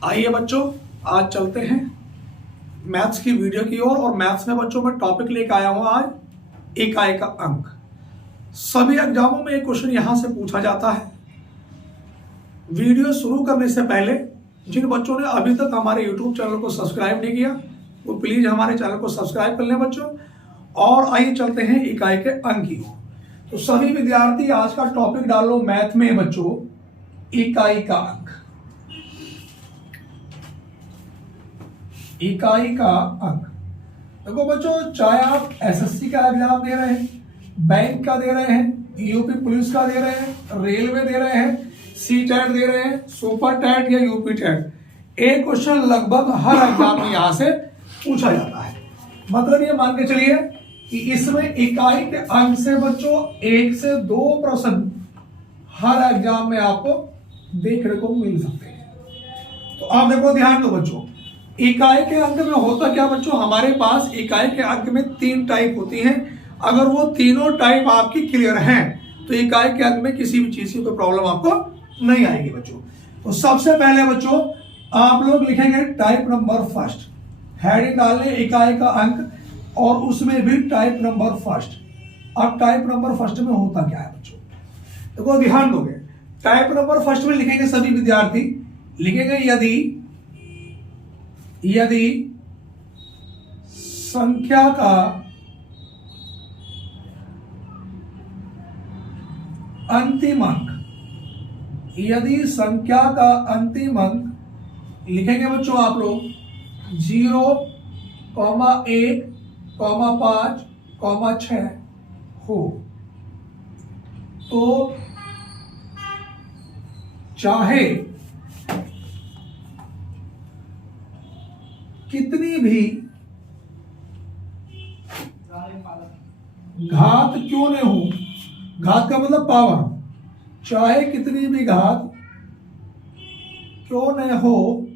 आइए बच्चों, आज चलते हैं मैथ्स की वीडियो की ओर। और मैथ्स में बच्चों मैं टॉपिक लेकर आया हूं आज इकाई का अंक। सभी एग्जामों में एक क्वेश्चन यहां से पूछा जाता है। वीडियो शुरू करने से पहले जिन बच्चों ने अभी तक हमारे यूट्यूब चैनल को सब्सक्राइब नहीं किया वो प्लीज हमारे चैनल को सब्सक्राइब कर लें बच्चों। और आइए चलते हैं इकाई के अंक की ओर। तो सभी विद्यार्थी आज का टॉपिक डाल लो मैथ में बच्चों, इकाई का अंक। इकाई का अंक देखो बच्चों, चाहे आप एसएससी का एग्जाम दे रहे हैं, बैंक का दे रहे हैं, यूपी पुलिस का दे रहे हैं, रेलवे दे रहे हैं, सी टेट दे रहे हैं, सुपर टेट या यूपी टेट, एक क्वेश्चन लगभग हर एग्जाम में यहां से पूछा जाता है। मतलब ये मान के चलिए कि इसमें इकाई के अंक से बच्चों 1 से 2 प्रश्न हर एग्जाम में आपको देखने को मिल सकते हैं। तो आप देखो, ध्यान दो बच्चों, इकाई के अंक में होता क्या बच्चों, हमारे पास इकाई के अंक में 3 टाइप होती हैं। अगर वो तीनों टाइप आपकी क्लियर हैं तो इकाई के अंक में किसी भी चीज की कोई प्रॉब्लम आपको नहीं आएगी बच्चों। तो सबसे पहले बच्चों आप लोग लिखेंगे टाइप नंबर फर्स्ट, हेडिंग डालने इकाई का अंक और उसमें भी टाइप नंबर फर्स्ट। अब टाइप नंबर फर्स्ट में होता क्या है बच्चों, देखो ध्यान दोगे, टाइप नंबर फर्स्ट में लिखेंगे सभी विद्यार्थी, लिखेंगे यदि संख्या का अंतिम अंक, यदि संख्या का अंतिम अंक लिखेंगे बच्चों आप लोग 0, 1, 5, 6 हो तो चाहे कितनी भी घात क्यों न हो, घात का मतलब पावर, चाहे कितनी भी घात क्यों न हो,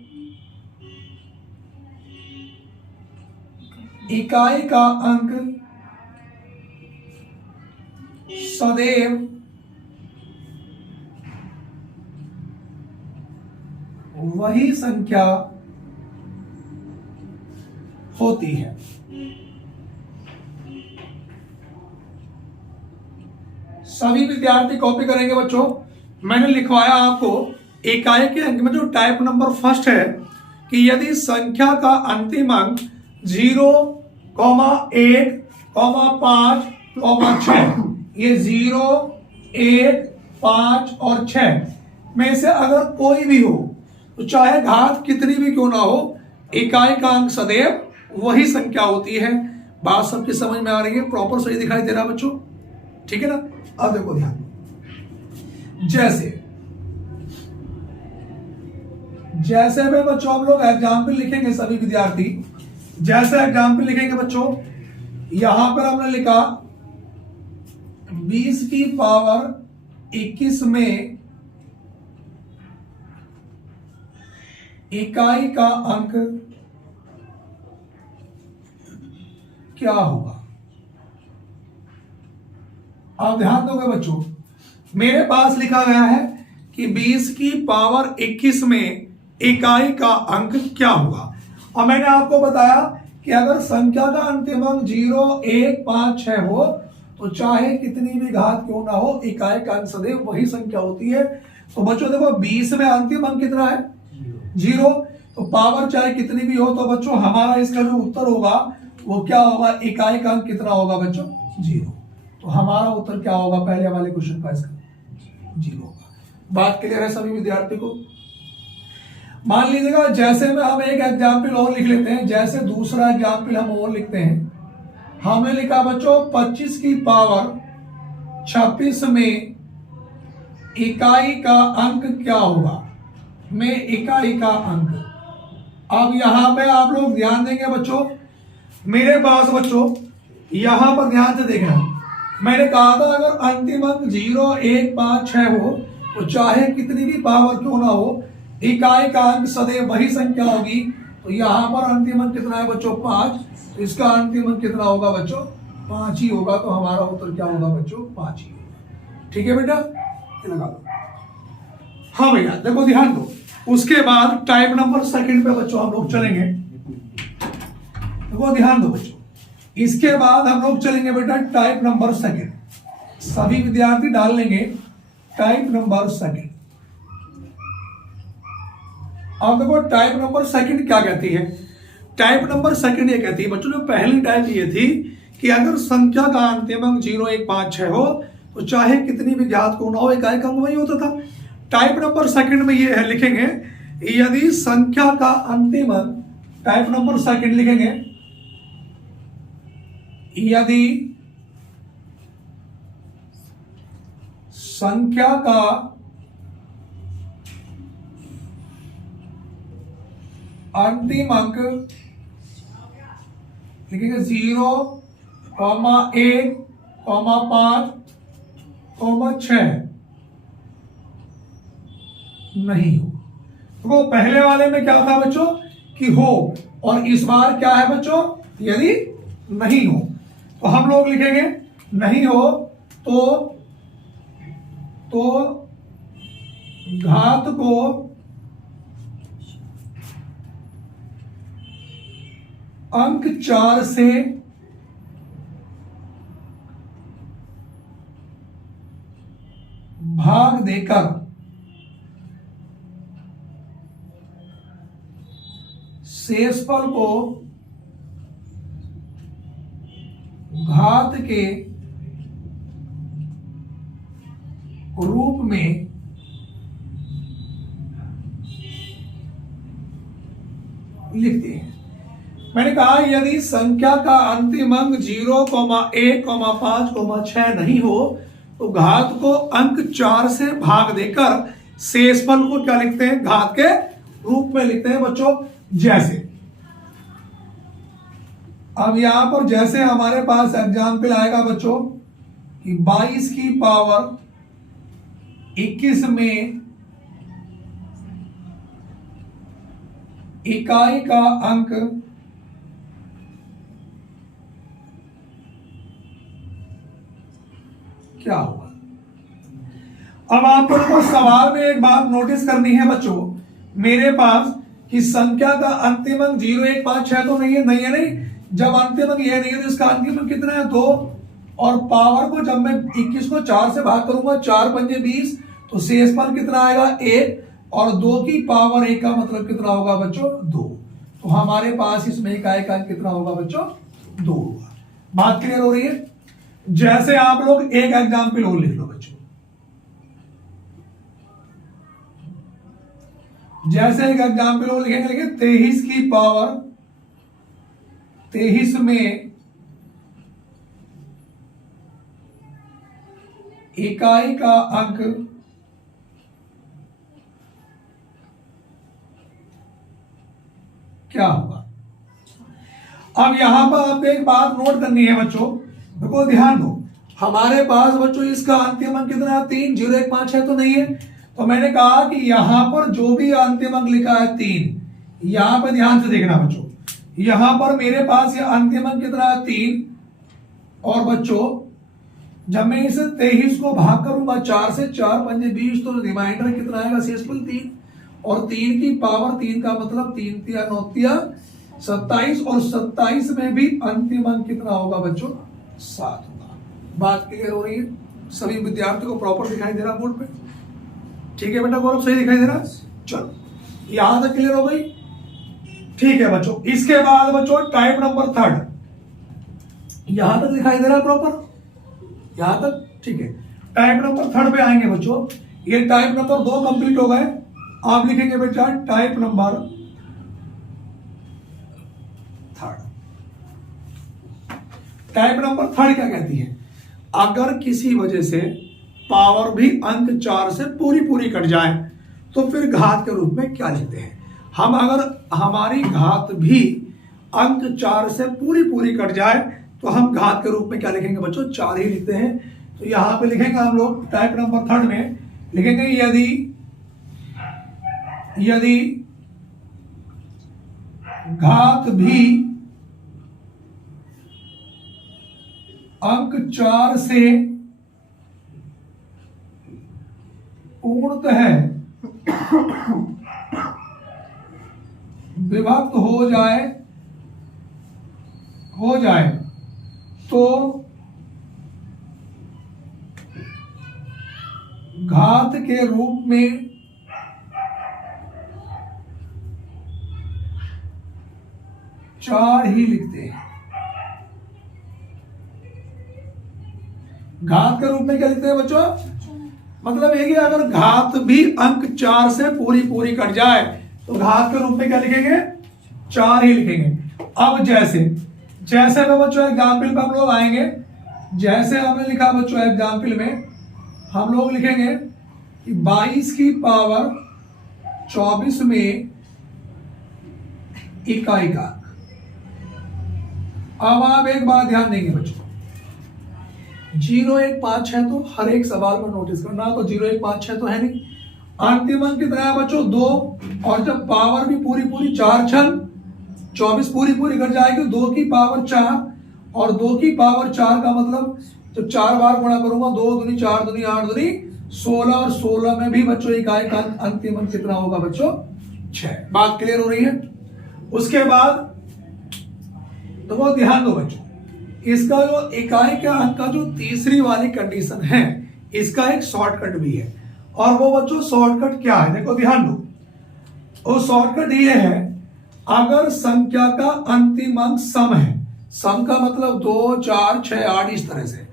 इकाई का अंक सदैव वही संख्या होती है। सभी विद्यार्थी कॉपी करेंगे बच्चों। मैंने लिखवाया आपको इकाई के अंक में जो टाइप नंबर फर्स्ट है कि यदि संख्या का अंतिम अंक 0, 1, 5, 6, ये 0, 1, 5 और 6 में से अगर कोई भी हो तो चाहे घात कितनी भी क्यों ना हो, इकाई का अंक सदैव वही संख्या होती है। बात सबकी समझ में आ रही है, प्रॉपर सही दिखाई दे रहा बच्चों, ठीक है ना। अब देखो ध्यान, जैसे में बच्चों हम लोग एग्जाम्पल लिखेंगे सभी विद्यार्थी, जैसे एग्जाम्पल लिखेंगे बच्चों, यहां पर हमने लिखा 20 की पावर 21 में इकाई का अंक क्या होगा। आप ध्यान दोगे बच्चों, मेरे पास लिखा गया है कि 20 की पावर 21 में इकाई का अंक क्या होगा। और मैंने आपको बताया कि अगर संख्या का अंतिम अंक 0, 1, 5, 6 हो तो चाहे कितनी भी घात क्यों ना हो, इकाई का अंक सदैव वही संख्या होती है। तो बच्चों देखो 20 में अंतिम अंक कितना है, 0, तो पावर चाहे कितनी भी हो तो बच्चों हमारा इसका जो उत्तर होगा वो क्या होगा, इकाई का अंक कितना होगा बच्चों, 0। तो हमारा उत्तर क्या होगा पहले वाले क्वेश्चन का, इसका 0 होगा। बात क्लियर है सभी विद्यार्थी को। मान लीजिएगा जैसे में हम एक एग्जाम्पल और लिख लेते हैं, जैसे दूसरा एग्जाम्पल हम और लिखते हैं। हमने लिखा बच्चों 25 की पावर 26 में इकाई का अंक क्या होगा, में इकाई का अंक। अब यहां पे आप लोग ध्यान देंगे बच्चों, मेरे पास बच्चों यहां पर ध्यान से देखना, मैंने कहा था अगर अंतिम अंक 0, 1, 5, 6 हो तो चाहे कितनी भी पावर क्यों ना हो, इकाई का अंक सदैव वही संख्या होगी। तो यहां पर अंतिम अंक कितना है बच्चों, 5, तो इसका अंतिम अंक कितना होगा बच्चों, 5 ही होगा। तो हमारा उत्तर क्या होगा बच्चों, 5 ही होगा। ठीक है बेटा, लगा दो। हाँ भैया देखो ध्यान दो, उसके बाद टाइप नंबर सेकंड पे बच्चों हम लोग चलेंगे। देखो ध्यान दो बच्चों, इसके बाद हम लोग चलेंगे बेटा टाइप नंबर सेकंड। सभी विद्यार्थी डाल लेंगे टाइप नंबर सेकंड। अब देखो टाइप नंबर सेकंड क्या कहती है। टाइप नंबर सेकंड ये कहती है बच्चों, जो पहली टाइप ये थी कि अगर संख्या का अंतिम अंक 0 1 5 6 हो तो चाहे कितनी भी ज्ञात कोण हो इकाई अंक वही होता था। टाइप नंबर सेकंड में ये है, लिखेंगे यदि संख्या का अंतिम अंक, टाइप नंबर सेकंड लिखेंगे यदि संख्या का अंतिम अंक लिखेंगे 0, 1, 5, 6 नहीं हो। तो पहले वाले में क्या था बच्चों कि हो, और इस बार क्या है बच्चों यदि नहीं हो। तो हम लोग लिखेंगे नहीं हो तो घात को अंक 4 से भाग देकर शेषफल को घात के रूप में लिखते हैं। मैंने कहा यदि संख्या का अंतिम अंक 0, 1, 5, 6 नहीं हो तो घात को अंक 4 से भाग देकर शेषफल को क्या लिखते हैं, घात के रूप में लिखते हैं बच्चों। जैसे अब यहां पर जैसे हमारे पास एग्जाम्पल आएगा बच्चों कि 22 की पावर 21 में इकाई का अंक क्या होगा। अब आपको देखो सवाल में एक बात नोटिस करनी है बच्चों, मेरे पास कि संख्या का अंतिम अंक 0, 1, 5, 6 तो नहीं है, नहीं। जब अंतिम अंक ये नहीं है तो इसका अंतिम अंक कितना है 2, और पावर को जब मैं 21 को 4 से भाग करूंगा 4 पंजे 20, तो शेषफल कितना आएगा 1, और 2 की पावर 1 का मतलब कितना होगा बच्चों 2। तो हमारे पास इसमें इकाई का अंक कितना होगा बच्चों 2 होगा। बात क्लियर हो रही है। जैसे आप लोग एक एग्जाम्पल और लिख लो बच्चों, जैसे एक एग्जाम्पल और लिखेंगे 23 की पावर 23 में इकाई का अंक क्या होगा। अब यहां पर आपको एक बात नोट करनी है बच्चों, देखो ध्यान दो, हमारे पास बच्चों इसका अंतिम अंक कितना है 3, 0, 1, 5 है तो नहीं है। तो मैंने कहा कि यहां पर जो भी अंतिम अंक लिखा है 3, यहां पर ध्यान से देखना बच्चों, यहां पर मेरे पास यह अंतिम अंक कितना है 3, और बच्चों जब मैं इसे 23 को भाग करूंगा 4 से, 4 पंजे 20, तो रिमाइंडर कितना आएगा शेषफल 3, और 3 की पावर 3 का मतलब 3 तिया 9 तिया 27, और 27 में भी अंतिम अंक कितना होगा बच्चों 7 होगा। बात क्लियर हो रही है, सभी विद्यार्थियों को प्रॉपर दिखाई दे रहा बोर्ड पे, ठीक है बेटा गौरव, सही दिखाई दे रहा। चलो यहां तक क्लियर हो गई, ठीक है बच्चों। इसके बाद बच्चों टाइप नंबर 3, यहां तक दिखाई दे रहा है प्रॉपर, यहां तक ठीक है। टाइप नंबर 3 पे आएंगे बच्चों, ये टाइप नंबर 2 कंप्लीट हो गए। आप लिखेंगे बेटा टाइप नंबर 3। टाइप नंबर 3 क्या कहती है, अगर किसी वजह से पावर भी अंक 4 से पूरी कट जाए तो फिर घात के रूप में क्या लिखते हैं हम। अगर हमारी घात भी अंक 4 से पूरी कट जाए तो हम घात के रूप में क्या लिखेंगे बच्चों 4 ही लिखते हैं। तो यहां पे लिखेंगे हम लोग टाइप नंबर 3 में लिखेंगे यदि घात भी अंक 4 से पूर्णतः विभक्त हो जाए तो घात के रूप में चार ही लिखते हैं। घात के रूप में क्या लिखते हैं बच्चों? मतलब ये कि अगर घात भी अंक 4 से पूरी कट जाए तो घात के रूप में क्या लिखेंगे? 4 ही लिखेंगे। अब जैसे में बच्चों एग्जाम्पल पे हम लोग आएंगे, जैसे हमने लिखा बच्चों एग्जाम्पल में हम लोग लिखेंगे कि 22 की पावर 24 में इकाई का। अब आप एक बात ध्यान देंगे बच्चों, 0 1 5 6 तो हर एक सवाल पर नोटिस करना, तो 0 1 5 6 तो है नहीं। अंतिम कितना है बच्चों? 2, और जब पावर भी पूरी 4 छल 24 पूरी कर जाएगी, 2 की पावर 4, और 2 की पावर 4 का मतलब जब 4 बार गुणा करूंगा, 2 दूनी 4 दूनी 8 दूनी 16, और 16 में भी बच्चों इकाई का अंतिम अंक कितना होगा बच्चों? 6। बात क्लियर हो रही है? उसके बाद तो वो ध्यान दो बच्चों, इसका जो इकाई का अंक का जो तीसरी वाली कंडीशन है, इसका एक शॉर्टकट भी है। और वो बच्चों शॉर्टकट क्या है? देखो ध्यान दो, वो शॉर्टकट ये है, अगर संख्या का अंतिम अंक सम है, सम का मतलब 2 4 6 8 इस तरह से,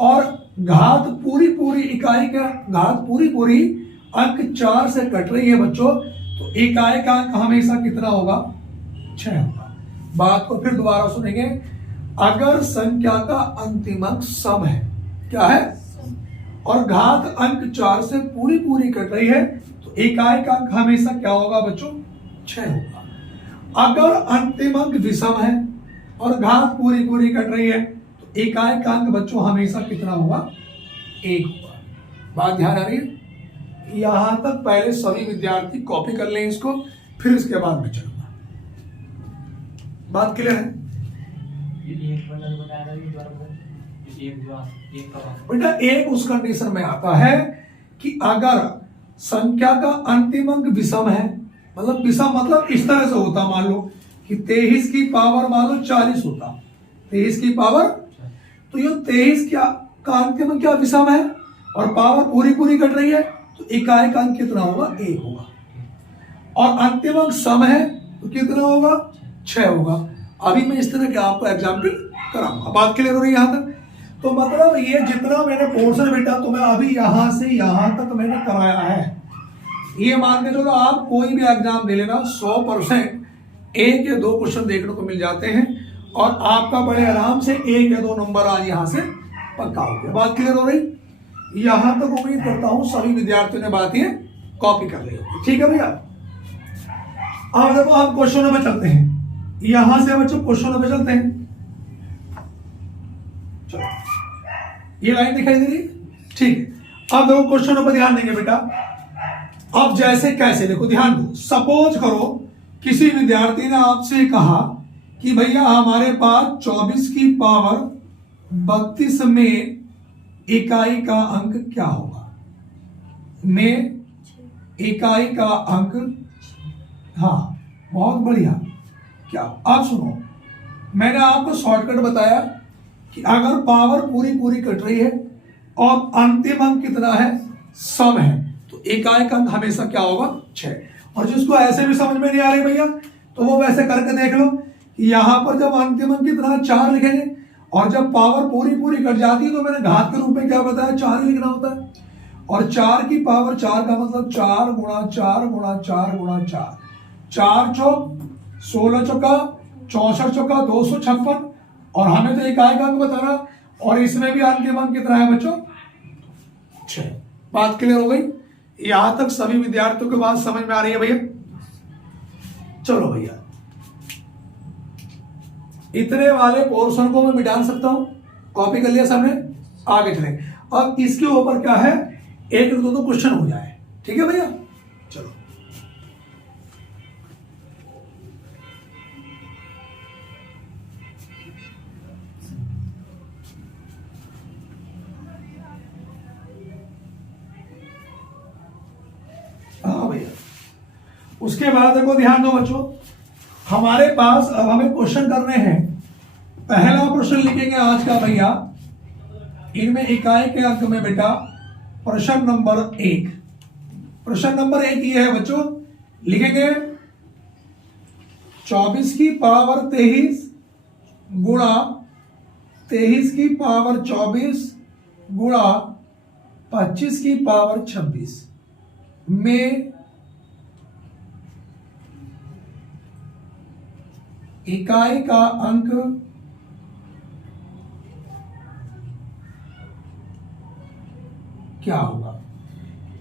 और घात पूरी इकाई का घात पूरी अंक 4 से कट रही है बच्चों, तो इकाई का अंक हमेशा कितना होगा? 6 होगा। बात को फिर दोबारा सुनेंगे, अगर संख्या का अंतिम अंक सम है, क्या है? और घात अंक 4 से पूरी कट रही है, तो इकाई का अंक हमेशा क्या होगा बच्चों? 6 होगा। अगर अंतिम अंक विषम है और घात पूरी कट रही है, तो इकाई का अंक बच्चों हमेशा कितना होगा? 1 होगा। बात ध्यान आ रही है? यहां तक पहले सभी विद्यार्थी कॉपी कर लें इसको, फिर इसके बाद में चलूंगा। बात क्लियर है? बेटा एक उस कंडीशन में आता है कि अगर संख्या का अंतिम अंक विषम है, मतलब विषम मतलब इस तरह से होता, मान लो कि 23 की पावर मान लो 40 होता, 23 की पावर, तो ये 23 का अंतिम अंक क्या विषम है और पावर पूरी कट रही है, तो इकाई का अंक कितना होगा? 1 होगा। और अंतिम अंक सम है तो कितना होगा? 6 होगा। अभी मैं इस तरह के आपको एग्जाम्पल कराऊंगा। बात क्लियर हो रही है यहां तक? तो मतलब ये जितना मैंने पोर्शन बेटा तुम्हें अभी यहां से यहां तक मैंने कराया है, ये मान के चलो आप कोई भी एग्जाम दे लेना, 100% 1 या 2 क्वेश्चन देखने को मिल जाते हैं, और आपका बड़े आराम से 1 या 2 नंबर आज यहां से पक्का हो गया। बात क्लियर हो रही? यहां तक उम्मीद करता हूं सभी विद्यार्थियों ने बात ये कॉपी कर ली। ठीक है भैया? अब देखो हम क्वेश्चनों में चलते हैं, यहां से बच्चों क्वेश्चनों में चलते हैं। चलो ये लाइन दिखाई दे रही? ठीक है। अब देखो क्वेश्चनों पर ध्यान देंगे बेटा। अब जैसे कैसे, देखो ध्यान दो, सपोज करो किसी विद्यार्थी ने आपसे कहा कि भैया हमारे पास 24 की पावर 32 में इकाई का अंक क्या होगा? में इकाई का अंक, हाँ बहुत बढ़िया। क्या? अब सुनो, मैंने आपको शॉर्टकट बताया कि अगर पावर पूरी कट रही है और अंतिम अंक कितना है? सम है, तो इकाई का अंक हमेशा क्या होगा? 6। और जिसको ऐसे भी समझ में नहीं आ रही भैया, तो वो वैसे करके देख लो कि यहां पर जब अंतिम अंक कितना 4 लिखेंगे, और जब पावर पूरी कट जाती है तो मैंने घात के रूप में क्या बताया? 4 ही लिखना होता है। और 4 की पावर 4 का मतलब 4 गुणा 4 गुणा 4 गुणा 4, 4 चौक 16 चौका 64 चौका 256, और हमें तो इकाई का अंक बताना, और इसमें भी अंतिम अंक कितना है बच्चों? 6। बात क्लियर हो गई? यहां तक सभी विद्यार्थियों की बात समझ में आ रही है भैया? चलो भैया, इतने वाले पोर्शन को मैं मिटा सकता हूं, कॉपी कर लिया सबने, आगे चलें। अब इसके ऊपर क्या है, 1 2 क्वेश्चन हो जाए। ठीक है भैया? चलो हाँ भैया, उसके बाद देखो ध्यान दो बच्चों, हमारे पास अब हमें क्वेश्चन करने हैं। पहला प्रश्न लिखेंगे आज का भैया, इनमें इकाई के अंक में बेटा प्रश्न नंबर 1। प्रश्न नंबर 1 ये है बच्चों, लिखेंगे 24 की पावर 23 गुणा 23 की पावर 24 गुणा 25 की पावर 26 में इकाई का अंक क्या होगा।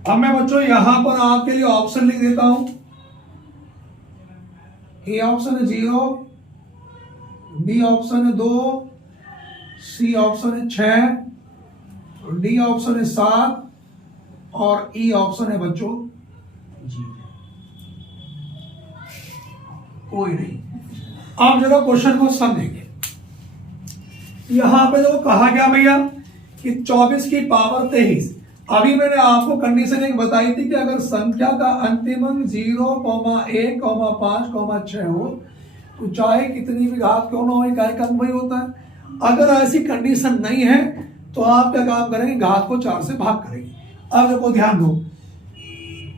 अब मैं बच्चों यहां पर आपके लिए ऑप्शन लिख देता हूं। ए ऑप्शन है 0, बी ऑप्शन है 2, सी ऑप्शन है 6, डी ऑप्शन है 7 और ई ऑप्शन है बच्चों जी कोई नहीं। आप जरा क्वेश्चन को समझेंगे। यहां पे तो कहा गया भैया कि 24 की पावर 23। अभी मैंने आपको कंडीशन एक बताई थी कि अगर संख्या का अंतिम अंक 0, 1, 5, 6 हो तो चाहे कितनी भी घात क्यों ना हो, इकाई का अंक वही होता है। अगर ऐसी कंडीशन नहीं है तो आप क्या काम करेंगे, घात को 4 से भाग करेंगे। अब देखो ध्यान दो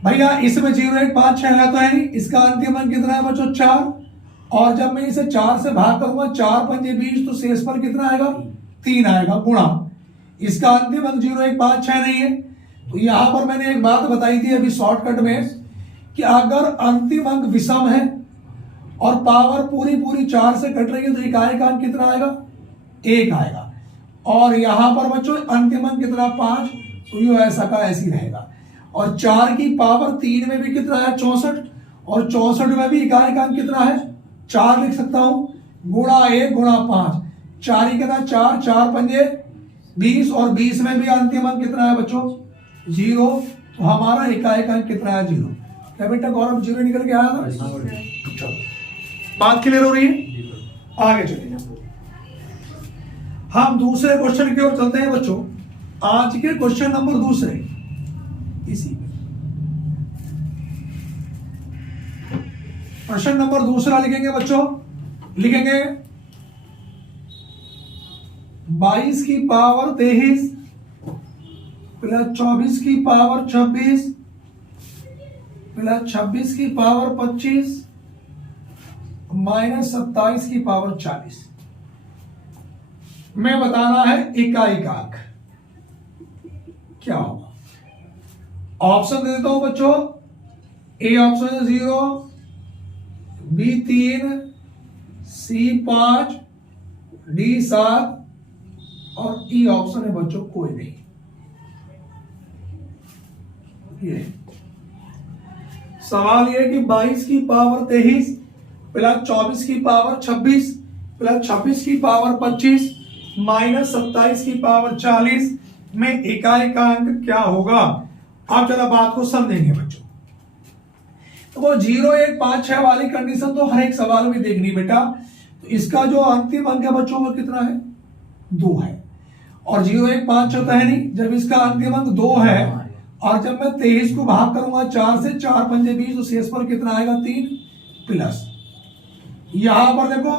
भैया, इसमें 0, 1, 5, 6 है तो है नहीं, इसका अंतिम अंक कितना है बच्चों 4। और जब मैं इसे 4 से भाग करूंगा, 4 पंजे 20, तो शेष पर कितना आएगा 3 आएगा गुणा। इसका अंतिम अंक 0, 1, 5, 6 नहीं है। तो यहां पर मैंने एक बात बताई थी अभी शॉर्टकट में कि अगर अंतिम अंक विषम है और पावर पूरी पूरी 4 से कट रही है तो इकाई का अंक कितना आएगा 1 आएगा। और यहां पर बच्चों अंतिम अंक कितना 5, तो ये ऐसा का ऐसी रहेगा। और 4 की पावर 3 में भी कितना है 64, और 64 में भी इकाई का अंक कितना है 4 लिख सकता हूं, गुणा 1 गुणा 5। 4 ही कितना 4, 4 पंजे 20, और 20 में भी अंतिम अंक कितना है बच्चों 0। तो हमारा इकाई का अंक कितना है 0। क्या बेटा गौरव 0 निकल के आया था। चलो बात क्लियर हो रही है, आगे चलेंगे। हम दूसरे क्वेश्चन की ओर चलते हैं बच्चों। आज के क्वेश्चन नंबर दूसरे, इसी प्रश्न नंबर दूसरा लिखेंगे बच्चों, लिखेंगे 22 की पावर 23 प्लस 24 की पावर 26 प्लस 26 की पावर 25 माइनस 27 की पावर 40 में बताना है इकाई का अंक क्या होगा। ऑप्शन दे देता हूं बच्चों, ए ऑप्शन है 0, बी 3, सी 5, डी 7 और ई ऑप्शन है बच्चों कोई नहीं। ये सवाल ये कि 22 की पावर 23 प्लस 24 की पावर 26 प्लस 26 की पावर 25 माइनस 27 की पावर 40 में इकाई का अंक क्या होगा। आप जरा बात को समझेंगे बच्चों। तो वो 0, 1, 5, 6 वाली कंडीशन तो हर एक सवाल में देखनी बेटा। तो इसका जो अंतिम अंक है बच्चों वो कितना है 2 है, और 0, 1, 5 6 तो है नहीं। जब इसका अंतिम अंक 2 है और जब मैं 23 को भाग करूंगा 4 से, 4 पंजे 20, तो शेष पर कितना आएगा 3 प्लस। यहां पर देखो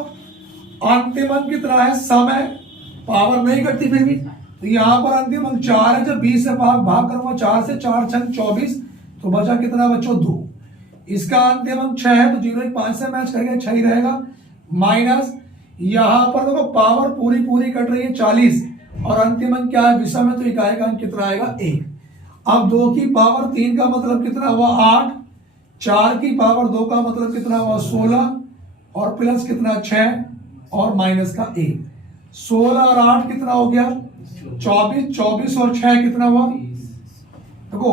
अंतिम अंक कितना है, समय पावर नहीं करती फिर भी, तो यहां पर अंतिम अंक 4 है। जब 20 से भाग करूंगा 4 से, 4 6 24, तो बचा कितना बच्चों 2। इसका अंतिम अंक 6 है, तो 0, 1, 5 से मैच करेंगे 6 ही रहेगा। माइनस यहां पर देखो पावर पूरी पूरी कट रही है 40, और अंतिम अंक क्या है विषम है, तो इकाई का अंक कितना आएगा 1। अब 2 की पावर 3 का मतलब कितना हुआ 8, 4 की पावर 2 का मतलब कितना हुआ 16, और प्लस कितना 6 और माइनस का 1। 16 और 8 कितना हो गया 24, 24 और 6 कितना हुआ देखो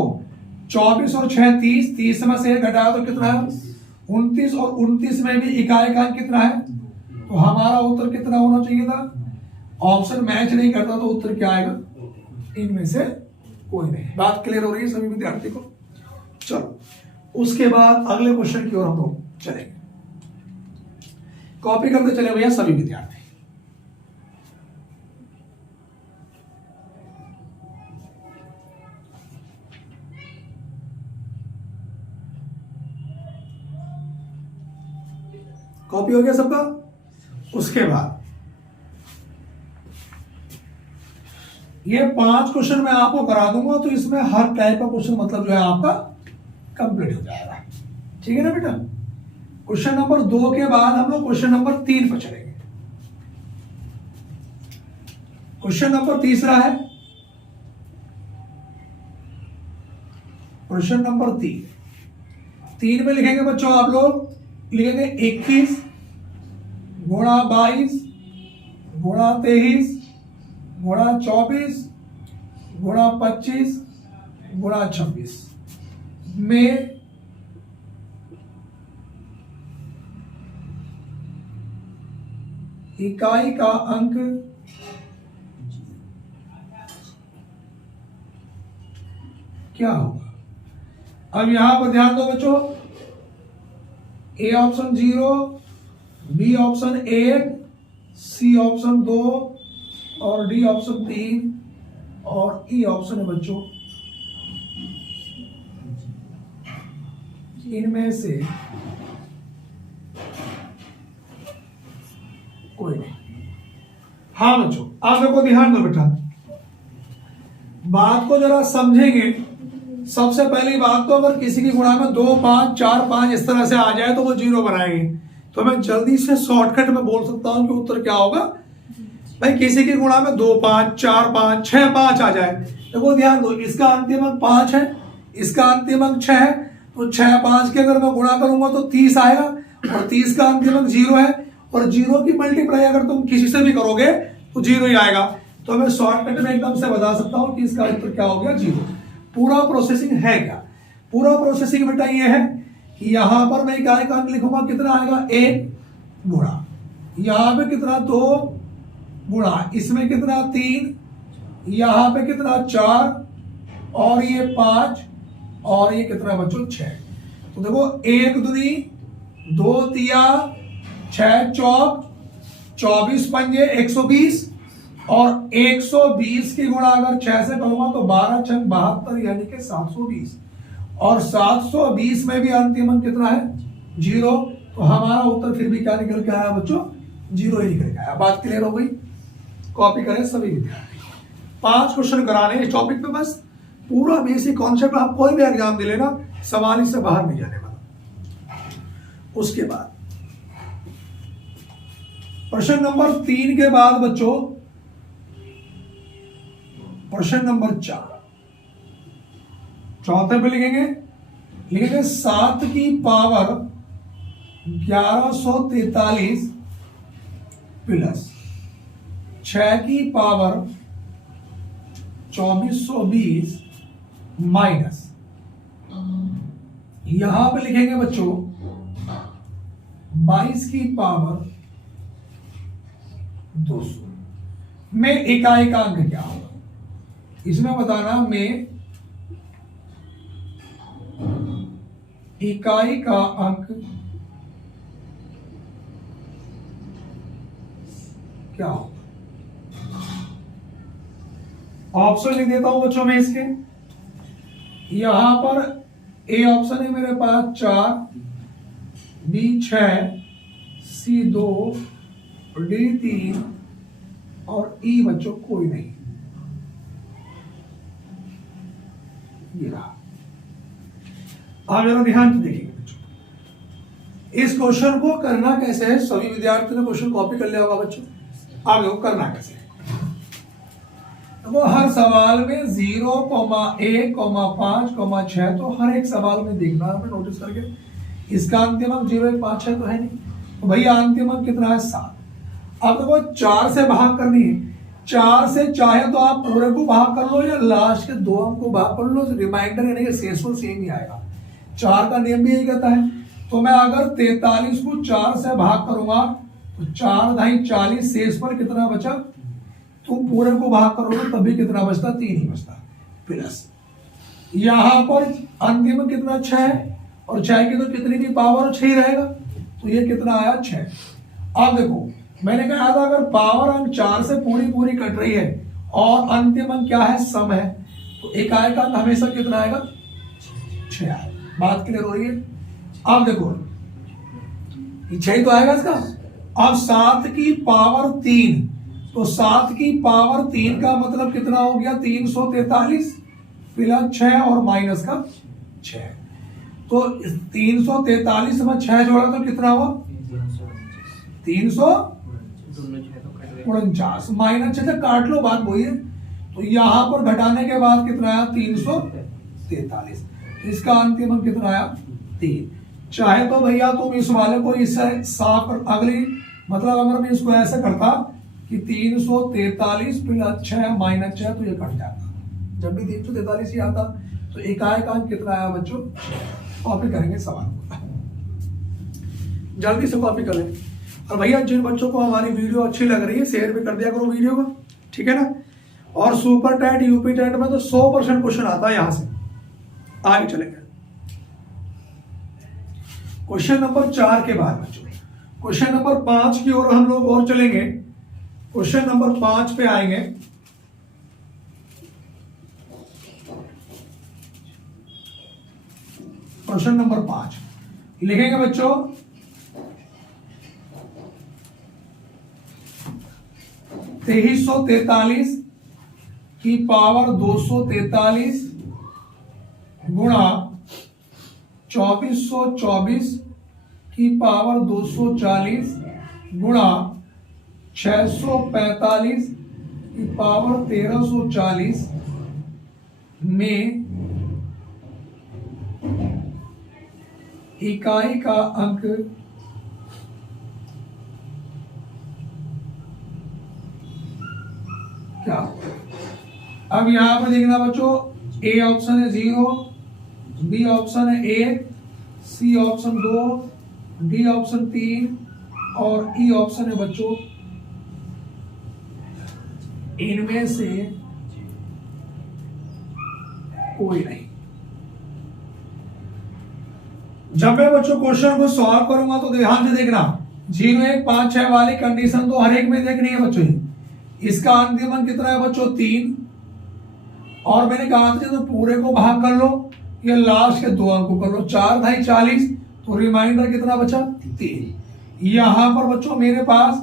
24 और 6 30, 30 में से 1 घटाया तो कितना है 29, और 29 में भी इकाई का अंक कितना है। तो हमारा उत्तर कितना होना चाहिए था, ऑप्शन मैच नहीं करता तो उत्तर क्या आएगा इनमें से कोई नहीं। बात क्लियर हो रही है सभी विद्यार्थी को। चलो उसके बाद अगले क्वेश्चन की ओर हम लोग चलेंगे। कॉपी करते चले भैया सभी विद्यार्थी। कॉपी हो गया सबका। उसके बाद ये 5 क्वेश्चन मैं आपको करा दूंगा, तो इसमें हर टाइप का क्वेश्चन मतलब जो है आपका कंप्लीट हो जाएगा। ठीक है ना बेटा। क्वेश्चन नंबर 2 के बाद हम लोग क्वेश्चन नंबर 3 पर चलेंगे। क्वेश्चन नंबर 3 है, क्वेश्चन नंबर 3 में लिखेंगे बच्चों आप लोग, लिखेंगे 21 गुणा 22 गुणा 23 गुणा 24 गुणा 25 गुणा 26 में इकाई का अंक क्या होगा। अब यहां पर ध्यान दो बच्चों, A option 0, B option 1, C option 2 और डी ऑप्शन 3 और ई ऑप्शन है बच्चों इनमें से कोई नहीं। हाँ बच्चों, आप लोग को ध्यान दो बेटा, बात को जरा समझेंगे। सबसे पहली बात तो अगर किसी की गुणा में 2, 5, 4, 5 इस तरह से आ जाए तो वो 0 बनाएंगे। तो मैं जल्दी से शॉर्टकट में बोल सकता हूं कि उत्तर क्या होगा। भाई किसी की गुणा में 2, 5, 4, 5, 6, 5 आ जाए, देखो ध्यान दो, इसका अंतिम अंक 5 है, इसका अंतिम अंक 6 है, तो 6, 5 के अगर मैं गुणा करूंगा तो 30 आएगा, और 30 का अंतिम अंक 0 है, और 0 की मल्टीप्लाई अगर तुम किसी से भी करोगे तो 0 ही आएगा। तो मैं शॉर्टकट में एकदम से बता सकता हूं कि इसका उत्तर क्या हो गया, 0। पूरा प्रोसेसिंग है क्या, पूरा प्रोसेसिंग बेटा ये है कि यहां पर मैं इकाई का अंक लिखूंगा, कितना आएगा 1 गुणा, यहां पे कितना 2 गुणा, इसमें कितना 3, यहां पे कितना 4 और ये 5 और ये कितना बच्चों 6। तो देखो 1 दूनी 2 तिया 6 चौक 24 पंजे 120, और 120 की गुणा अगर 6 से करूंगा तो 12 छंग 72 यानी कि 720, और 720 में भी अंतिम अंक कितना है 0। तो हमारा उत्तर फिर भी क्या निकल के आया बच्चों, 0 ही निकल के आया। बात क्लियर हो गई। कॉपी करें सभी विद्यार्थी। 5 क्वेश्चन कराने इस टॉपिक पे, बस पूरा बेसिक कॉन्सेप्ट। आप कोई भी एग्जाम दे लेना, सवाल इससे बाहर नहीं जाने वाला। उसके बाद प्रश्न नंबर 3 के बाद बच्चों प्रश्न नंबर 4, चौथे पे लिखेंगे 7 की पावर 1143 प्लस 6 की पावर 2420 माइनस, यहां पे लिखेंगे बच्चों 22 की पावर 200 में इकाई का अंक क्या होगा। इसमें बताना में इकाई का अंक क्या होगा। ऑप्शन लिख देता हूं बच्चों में इसके, यहां पर ए ऑप्शन है मेरे पास 4, बी 6, सी 2, डी 3 और ई बच्चों कोई नहीं। ये रहा। आप जरा ध्यान से देखेंगे बच्चों, इस क्वेश्चन को करना कैसे है। सभी विद्यार्थियों ने क्वेश्चन कॉपी कर लिया होगा बच्चों। आप लोगों को करना कैसे है, वो हर सवाल में 0, 1, 5, 6, तो हर एक सवाल में देखना है नोटिस करके। इसका अंतिम अंक 0, 1, 5, 6 तो है नहीं, तो भैया अंतिम अंक कितना है 7। अब देखो 4 से भाग करनी है, 4 से चाहे तो आप पूरे को भाग कर लो या लास्ट के 2 अंक को भाग कर लो, रिमाइंडर यानी कि शेषफल सेम ही आएगा। 4 का नियम भी यही कहता है। तो मैं अगर 43 को 4 से भाग करूंगा तो 4 ढाई 40, शेषफल कितना बचा, तुम पूरे को भाग करोगे तब भी कितना बचता, 3 ही बचता। प्लस यहां पर अंतिम कितना 6 है, और 6 की तो कितनी की पावर 6 रहेगा, तो ये कितना आया 6। अब देखो मैंने कहा था अगर पावर अंक 4 से पूरी कट रही है और अंतिम अंक क्या है सम है, तो इकाई का अंक हमेशा कितना आएगा 6 आएगा। बात क्लियर हो रही है। अब देखो 6 ही तो आएगा इसका। अब 7 की पावर 3, तो 7 की पावर 3 का मतलब कितना हो गया 343 प्लस 6 और माइनस का 6, तो 343 में 6 जोड़ा तो कितना हुआ 349 माइनस 6 काट लो, बात वही है। तो यहां पर घटाने के बाद कितना आया 343, इसका अंतिम अंक कितना आया 3। चाहे तो भैया तुम इस वाले को इससे साफ अगली मतलब अगर मैं इसको ऐसे करता कि 343 प्लस 6 माइनस 6 तो ये कट जाता, जब भी 343 ही आता तो इकाई का अंक कितना आया बच्चों। कॉपी करेंगे सवाल को, जल्दी से कॉपी कर लें। और भैया जिन बच्चों को हमारी वीडियो अच्छी लग रही है शेयर भी कर दिया करो वीडियो को, ठीक है ना। और सुपर टेट यूपी टेट में तो 100% क्वेश्चन आता है यहां से। आगे चलेंगे क्वेश्चन नंबर 4 के बाद बच्चों क्वेश्चन नंबर 5 की ओर हम लोग और चलेंगे। क्वेश्चन नंबर 5 पे आएंगे। क्वेश्चन नंबर 5 लिखेंगे बच्चों 2343 की पावर 243 गुणा 2424 की पावर 240 गुणा 645 की पावर 1340 में इकाई का अंक क्या। अब यहां पर देखना बच्चों, ए ऑप्शन है 0, बी ऑप्शन है 1, सी ऑप्शन 2, डी ऑप्शन 3 और ई ऑप्शन है बच्चों इनमें से कोई नहीं। जब मैं बच्चों क्वेश्चन को सॉल्व करूंगा तो ध्यान से देखना, 0 1 5 6 वाली कंडीशन तो हर एक में देखनी है बच्चों। इसका अंतिम अंक कितना है बच्चों 3, और मैंने कहा था तो पूरे को भाग कर लो, ये लास्ट के 2 अंक को कर लो, 4 × 40 तो रिमाइंडर कितना बचा 3। यहां पर बच्चों मेरे पास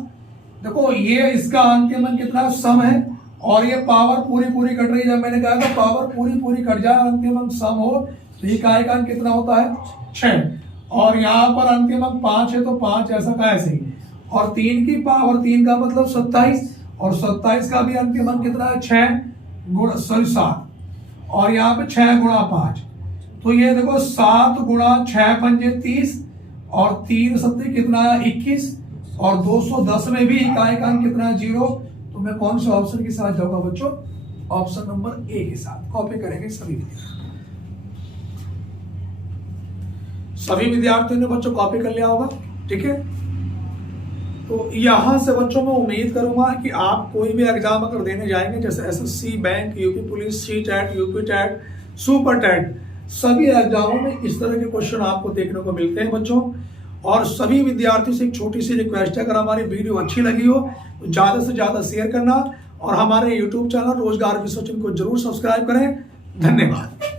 देखो ये इसका अंतिम अंक कितना सम है, और ये पावर पूरी कट रही है। जब मैंने कहा था पावर पूरी कट जाए अंतिम अंक सम हो तो इकाई का अंक कितना होता है 6, और यहाँ पर अंतिम अंक 5 है तो 5 ऐसा का ऐसे ही, और 3 की पावर 3 का मतलब 27, और 27 का भी अंतिम अंक कितना है 6 गुणा 7, और यहाँ पे 6 गुणा 5, तो ये देखो 7 गुणा 6 पंजे 30 और 3 सत्ते कितना है 21, और 210 में भी इकाई का अंक कितना है 0। तो मैं कौन से ऑप्शन के साथ जाऊंगा बच्चों, ऑप्शन नंबर ए के साथ। कॉपी करेंगे सभी विद्यार्थियों ने बच्चों कॉपी कर लिया होगा, ठीक है। तो यहां से बच्चों मैं उम्मीद करूंगा कि आप कोई भी एग्जाम अगर देने जाएंगे जैसे SSC, bank, UP police, C TET, UP TET, super TET, सभी एग्जामों में इस तरह के क्वेश्चन आपको देखने को मिलते हैं बच्चों। और सभी विद्यार्थियों से एक छोटी सी रिक्वेस्ट है, अगर हमारी वीडियो अच्छी लगी हो तो ज्यादा से ज्यादा शेयर करना, और हमारे यूट्यूब चैनल रोजगार विश्वचिन्ह को जरूर सब्सक्राइब करें। धन्यवाद।